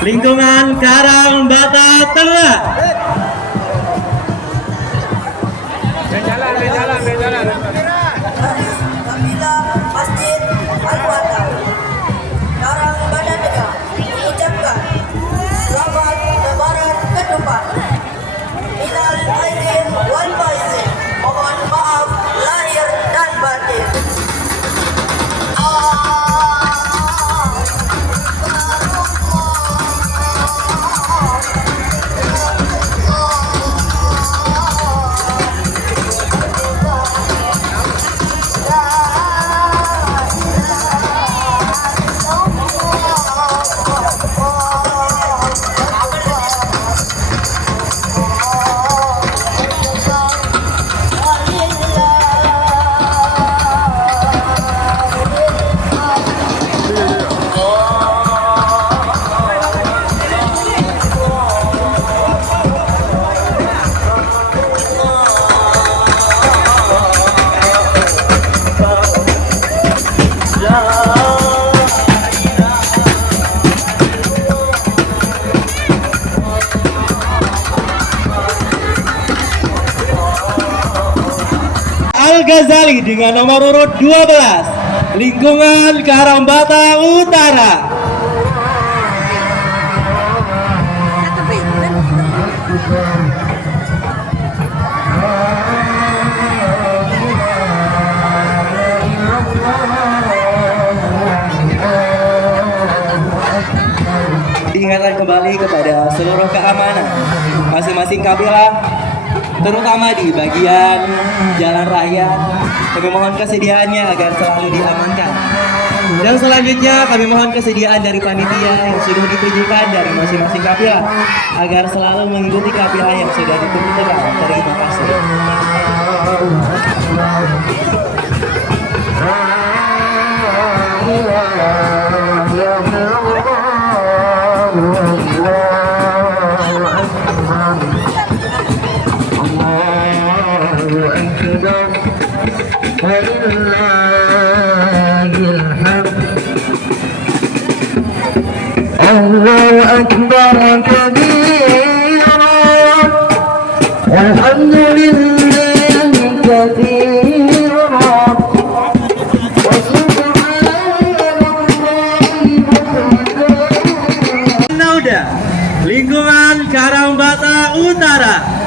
lingkungan Karangbata Tengah. Dari Kabilah Masjid Al-Fatah Karangbata Tengah mengucapkan selamat Lebaran ketupat. Minal aidin wal faizin. Mohon maaf lahir dan batin. Al-Ghazali dengan nomor urut 12, lingkungan Karangbata Utara. Diingatkan kembali kepada seluruh keamanan masing-masing kabilah, terutama di bagian jalan raya. Kami mohon kesediaannya agar selalu diamankan. Dan selanjutnya kami mohon kesediaan dari panitia yang sudah ditujukan dari masing-masing kabilah agar selalu mengikuti kabilah yang sudah ditentukan. Terima kasih. الله أكبر كبيرا والحمد لله كثيرا وسبحان الله Nauda, lingkungan Karangbata Utara.